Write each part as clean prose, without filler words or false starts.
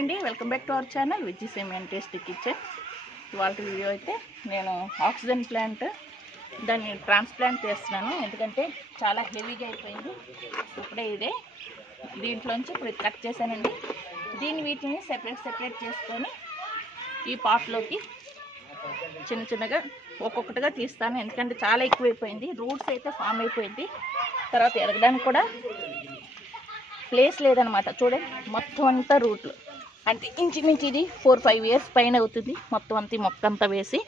Hi అండి, welcome back to our channel which is same and tasty kitchen. ఇవాళ video అయితే నేను oxygen plant దాన్ని ట్రాన్స్ప్లాంట్ చేస్తున్నాను. ఎందుకంటే చాలా హెవీగా అయిపోయింది. ఇప్పుడే ఇదే దీంట్లోంచి ఇప్పుడు కట్ చేశానండి. వీటిని సెపరేట్ చేసుకొని ఈ పాట్లోకి చిన్న చిన్నగా ఒక్కొక్కటిగా తీస్తాను. ఎందుకంటే చాలా ఎక్కువైపోయింది. రూట్స్ అయితే ఫామ్ అయిపోయింది. తర్వాత ఎరగడానికి కూడా ప్లేస్ లేదనమాట. చూడండి, మొత్తం అంతా రూట్లు అంటే ఇంచుమించు ఇది 4-5 ఇయర్స్ పైన అవుతుంది. మొత్తం అంతా ఈ మొక్క అంతా వేసి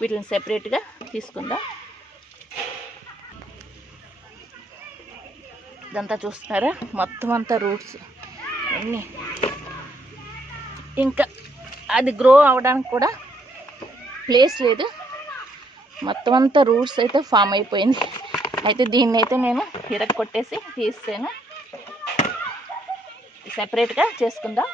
వీటిని సెపరేట్గా తీసుకుందాం. ఇదంతా చూస్తున్నారా, మొత్తం అంతా రూట్స్ అన్నీ. ఇంకా అది గ్రో అవడానికి కూడా ప్లేస్ లేదు. మొత్తం అంతా రూట్స్ అయితే ఫామ్ అయిపోయింది. అయితే దీన్ని అయితే నేను కొట్టేసి తీసాను. సెపరేట్గా చేసుకుందాం.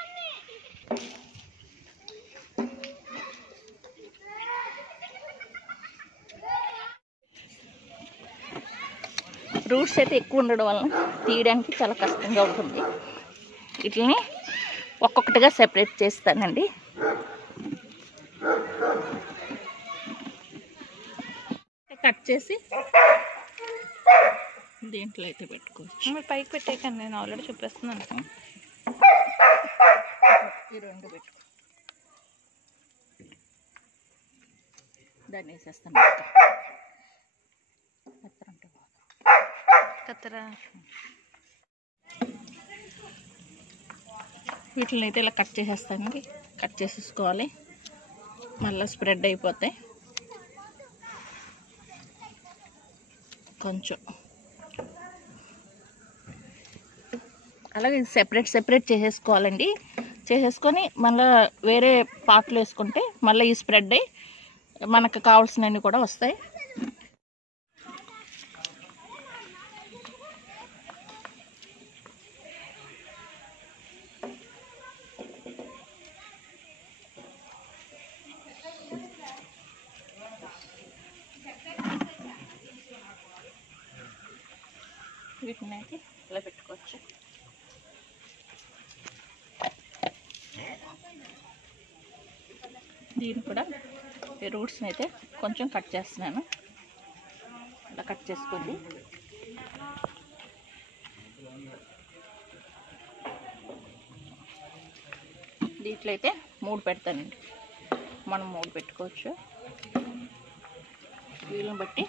రూట్స్ అయితే ఎక్కువ ఉండడం వలన తీయడానికి చాలా కష్టంగా ఉంటుంది. వీటిని ఒక్కొక్కటిగా సెపరేట్ చేస్తానండి. కట్ చేసి దీంట్లో అయితే పెట్టుకోవచ్చు. మీరు పైకి పెట్టేయకండి, నేను ఆల్రెడీ చూపిస్తున్నాను. ఈ రెండు పెట్టుకో, దాన్ని వేసేస్తాను. కత్తెర వీటిని అయితే ఇలా కట్ చేసేస్తానండి. కట్ చేసేసుకోవాలి, మళ్ళీ స్ప్రెడ్ అయిపోతాయి. కొంచెం అలాగే సెపరేట్ చేసేసుకోవాలండి. చేసేసుకొని మళ్ళీ వేరే పాట్లు వేసుకుంటే మళ్ళీ ఈ స్ప్రెడ్ అయ్యి మనకు కావాల్సినవి కూడా వస్తాయి. వీటిని అయితే ఇలా పెట్టుకోవచ్చు. దీన్ని కూడా ఈ రూట్స్ని అయితే కొంచెం కట్ చేస్తున్నాను. ఇలా కట్ చేసుకోండి. దీంట్లో అయితే 3 పెడతానండి. మనం 3 పెట్టుకోవచ్చు వీళ్ళని బట్టి.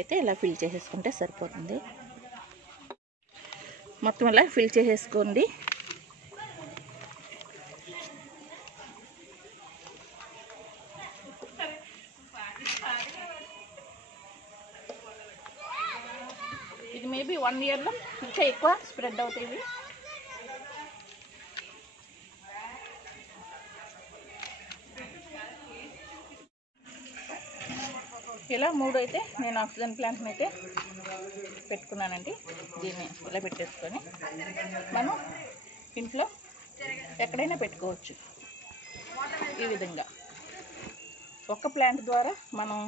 అయితే ఇలా ఫిల్ చేసేసుకుంటే సరిపోతుంది. మొత్తం ఇలా ఫిల్ చేసేసుకోండి. ఇది మేబీ 1 ఇయర్లో ఇంకా ఎక్కువ స్ప్రెడ్ అవుతాయి. ఇలా 3 అయితే నేను ఆక్సిజన్ ప్లాంట్ని అయితే పెట్టుకున్నానండి. దీన్ని ఇలా పెట్టేసుకొని మనం ఇంట్లో ఎక్కడైనా పెట్టుకోవచ్చు. ఈ విధంగా ఒక ప్లాంట్ ద్వారా మనం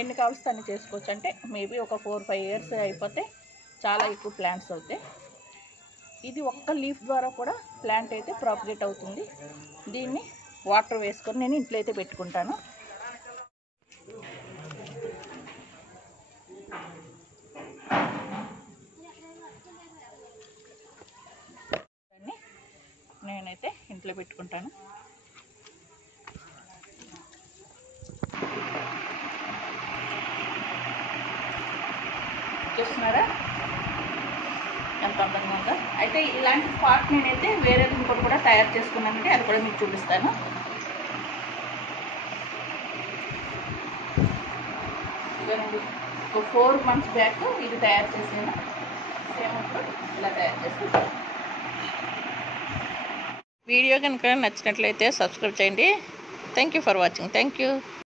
ఎన్ని కావాల్సి అన్ని చేసుకోవచ్చు. అంటే మేబీ ఒక 4-5 ఇయర్స్ అయిపోతే చాలా ఎక్కువ ప్లాంట్స్ అవుతాయి. ఇది ఒక్క లీఫ్ ద్వారా కూడా ప్లాంట్ అయితే ప్రాపగేట్ అవుతుంది. దీన్ని వాటర్ వేసుకొని నేను ఇంట్లో అయితే పెట్టుకుంటాను. నేనైతే ఇంట్లో పెట్టుకుంటాను. చూస్తున్నారా ఎంత అందంగా ఉందో. అయితే ఇలాంటి పార్ట్ నేనైతే వేరే ఇంకోటి కూడా తయారు చేసుకున్నానంటే అది కూడా మీకు చూపిస్తాను. ఇదేనండి, ఒక 4 months బ్యాక్ ఇది తయారు చేసాను. సేమ్ ఇలా తయారు చేసుకుంటాను. వీడియో కనుక నచ్చినట్లయితే సబ్స్క్రైబ్ చేయండి. Thank you for watching. Thank you.